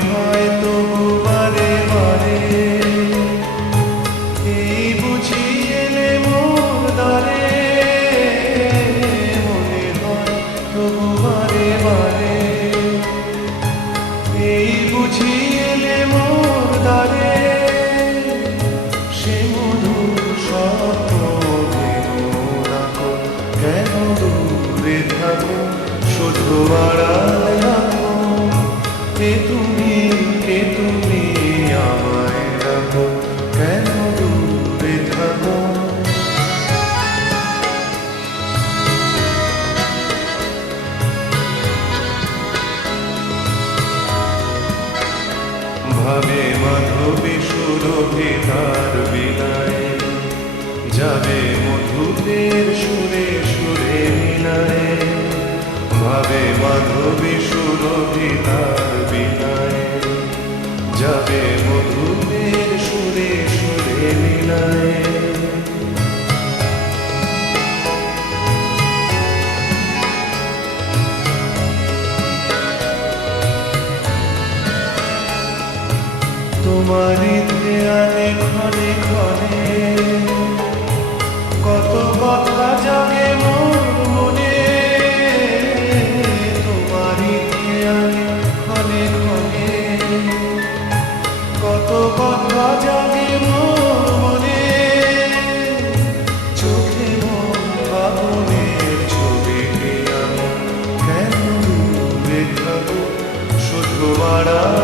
হয় তো বারে এই বুঝি এলে মোর দ্বারে মনে হয় তো বারে বারে। এই বুঝি এলে মোর দ্বারে সে মধুর স্বপ্ন ভাবে মাধবী সুরভি তার বিলায় যাবে মধুপের সুরে সুরে মিলায়। ভাবে মাধবী সুরভি তার তোমারই ধ্যানে ক্ষণে ক্ষণে। কত কথা জাগে মোর মনে। তোমারই ধ্যানে ক্ষণে ক্ষণে। কত কথা জাগে মোর মনে। চোখে মন ভাবনের ছবিটি আমি কেন দূরে থাকো শুধু আর